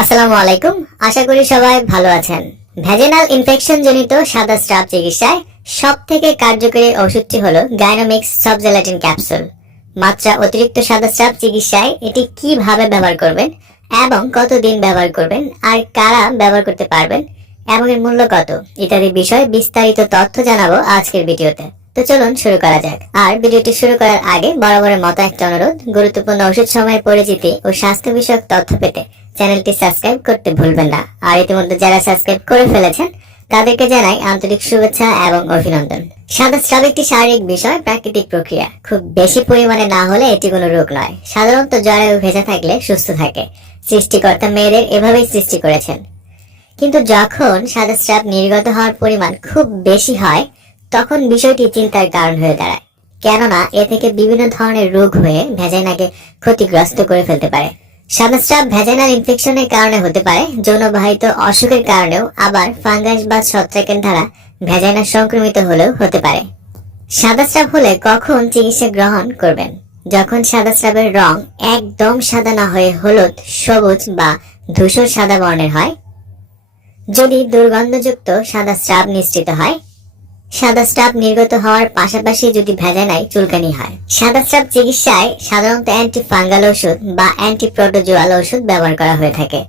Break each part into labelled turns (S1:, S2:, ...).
S1: আসসালামু আলাইকুম। আশা করি সবাই ভালো আছেন। ভ্যাজেনাল ইনফেকশন জনিত সাদা স্ট্রাপ চিকিৎসায় সব থেকে কার্যকরী ওষুধটি হলো গাইনোমিক্স সবজেলাটিন ক্যাপসুল মাত্রা অতিরিক্ত সাদা স্ট্রাপ চিকিৎসায় এটি কীভাবে ব্যবহার করবেন এবং কতদিন ব্যবহার করবেন আর কারা ব্যবহার করতে পারবেন এবং এর মূল্য কত ইত্যাদি বিষয়ে বিস্তারিত তথ্য জানাব আজকের ভিডিওতে। তো চলুন শুরু করা যাক। আর ভিডিওটি শুরু করার আগে বরাবরের মতো একটা অনুরোধ, গুরুত্বপূর্ণ ওষুধ সময়ের পরিচিতি ও স্বাস্থ্য বিষয়ক তথ্য পেতে। চ্যানেলটি সাবস্ক্রাইব করতে ভুলবেন না। আর ইতিমধ্যে যারা সাবস্ক্রাইব করে ফেলেছেন, তাদেরকে জানাই আন্তরিক শুভেচ্ছা এবং অভিনন্দন। সাদা স্রাব একটি শারীরিক বিষয়, প্রাকৃতিক প্রক্রিয়া। খুব বেশি পরিমাণে না হলে এটি কোনো রোগ নয়। সাধারণত জরায়ু ভেজা থাকলে সুস্থ থাকে। সৃষ্টিকর্তা মেয়েদের এভাবেই সৃষ্টি করেছেন। কিন্তু যখন সাদা স্রাব নির্গত হওয়ার পরিমাণ খুব বেশি হয়, তখন বিষয়টি চিন্তার কারণ হয়ে দাঁড়ায়। কেননা, এ থেকে বিভিন্ন ধরনের রোগ হয়ে ভেজাইনাকে ক্ষতিগ্রস্ত করে ফেলতে পারে। সাদা স্রাব ভেজাইনাল ইনফেকশনের কারণে হতে পারে, যৌনবাহিত অসুখের কারণেও আবার ফাঙ্গাস বা ছত্রাকের দ্বারা ভেজাইনা সংক্রমিত হলেও হতে পারে। সাদা স্রাব হলে কখন চিকিৎসা গ্রহণ করবেন? যখন সাদা স্রাবের রং একদম সাদা না হয়ে হলুদ, সবুজ বা ধূসর সাদা বর্ণের হয়, যদি দুর্গন্ধযুক্ত সাদা স্রাব নিশ্চিত হয় সাদা স্রাব নির্গত হওয়ার পাশাপাশি যদি ভেজানায় চুলকানি হয়। সাদা স্রাব চিকিৎসায় সাধারণত অ্যান্টি ফাঙ্গাল ওষুধ বা অ্যান্টি প্রোটোজোয়াল ওষুধ ব্যবহার করা হয়ে থাকে।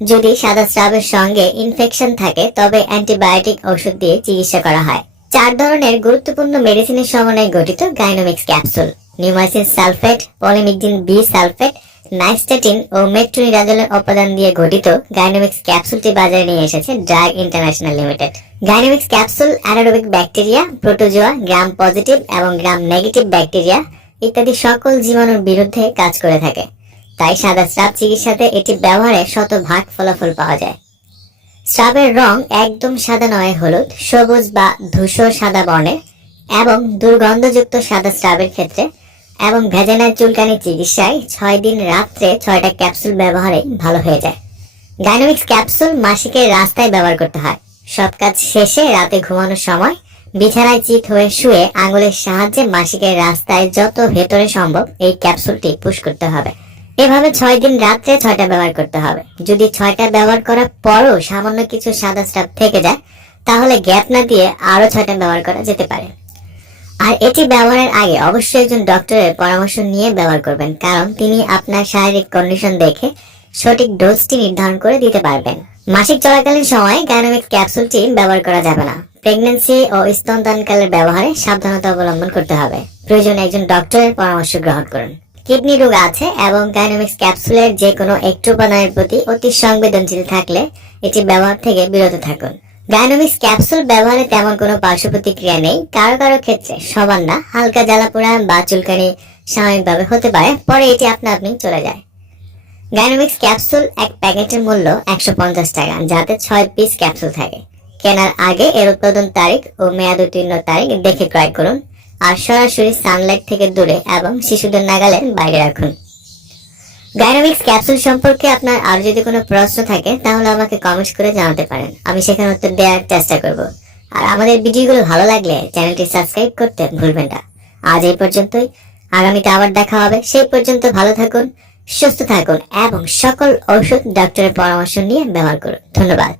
S1: যদি সাদা স্রাবের সঙ্গে ইনফেকশন থাকে, তবে অ্যান্টিবায়োটিক ওষুধ দিয়ে চিকিৎসা করা হয়। চার ধরনের গুরুত্বপূর্ণ মেডিসিনের সমন্বয়ে গঠিত Gynomix capsule. Neomycin sulphate polymyxin B sulphate nystatin ও মেট্রোনিডাজলের উপাদান দিয়ে গঠিত গাইনোমিক্স ক্যাপসুলটি বাজারে নিয়ে এসেছে Drug International Limited. Gynomix capsule, anaerobic bacteria, protozoa, gram positive এবং গ্রাম নেগেটিভ ব্যাকটেরিয়া ইত্যাদি সকল জীবাণুর বিরুদ্ধে কাজ করে থাকে। তাই সাদা স্রাব চিকিৎসাতে এটি ব্যবহারে শতভাগ ফলাফল পাওয়া যায়। স্রাবের রং একদম সাদা নয়, হলুদ, সবুজ বা ধূসর সাদা বর্ণের এবং দুর্গন্ধযুক্ত সাদা স্রাবের ক্ষেত্রে এবং ভেজানার চুলকানি চিকিৎসায় ছয় দিন রাত্রে ছয়টা ক্যাপসুল ব্যবহারে ভালো হয়ে যায়। গাইনোমিক্স ক্যাপসুল মাসিকের রাস্তায় ব্যবহার করতে হয়। সব কাজ শেষে রাতে ঘুমানোর সময় বিছানায় চিত হয়ে শুয়ে আঙুলের সাহায্যে মাসিকের রাস্তায় যত ভেতরে সম্ভব এই ক্যাপসুলটি পুশ করতে হবে। এভাবে ছয় দিন রাত্রে ছয়টা ব্যবহার করতে হবে। যদি ছয়টা ব্যবহার করার পরও সামান্য কিছু সাদা স্টাফ থেকে যায়, তাহলে গ্যাপ না দিয়ে আরও ছয়টা ব্যবহার করা যেতে পারে। আর এটি ব্যবহারের আগে অবশ্যই একজন ডক্টরের পরামর্শ নিয়ে ব্যবহার করবেন, কারণ তিনি আপনার শারীরিক কন্ডিশন দেখে সঠিক ডোজটি নির্ধারণ করে দিতে পারবেন। মাসিক চলাকালীন সময়ে গাইনোমিক ক্যাপসুলটি ব্যবহার করা যাবে না। প্রেগন্যান্সি ও স্তনদানকালের ব্যবহারে সাবধানতা অবলম্বন করতে হবে। প্রয়োজনে একজন ডক্টরের পরামর্শ গ্রহণ করুন। কিডনি রোগ আছে এবং গাইনোমিক্স ক্যাপসুলের যে কোনো একটু উপাদানের প্রতি অতি সংবেদনশীল থাকলে এটি ব্যবহার থেকে বিরত থাকুন। গাইনোমিক্স ক্যাপসুল ব্যবহারে তেমন কোনো পার্শ্ব প্রতিক্রিয়া নেই। কারও কারও ক্ষেত্রে সবার না, হালকা জ্বালাপোড়া বা চুলকানি স্বাভাবিকভাবে হতে পারে, পরে এটি আপনা আপনি চলে যায়। গাইনোমিক্স ক্যাপসুল এক প্যাকেটের মূল্য একশো পঞ্চাশ টাকা, যাতে ছয় পিস ক্যাপসুল থাকে। কেনার আগে এর উৎপাদন তারিখ ও মেয়াদ উত্তীর্ণ তারিখ দেখে ক্রয় করুন, আর সরাসরি সানলাইট থেকে দূরে এবং শিশুদের নাগালের বাইরে রাখুন। গাইনোমিক্স ক্যাপসুল সম্পর্কে আপনার আর যদি কোনো প্রশ্ন থাকে, তাহলে আমাকে কমেন্ট করে জানাতে পারেন। আমি সেখানে উত্তর দেওয়ার চেষ্টা করব। আর আমাদের ভিডিওগুলো ভালো লাগলে চ্যানেলটি সাবস্ক্রাইব করতে ভুলবেন না। আজ এই পর্যন্তই। আগামীতে আবার দেখা হবে। সেই পর্যন্ত ভালো থাকুন, সুস্থ থাকুন এবং সকল ঔষধ ডাক্তারের পরামর্শ নিয়ে ব্যবহার করুন। ধন্যবাদ।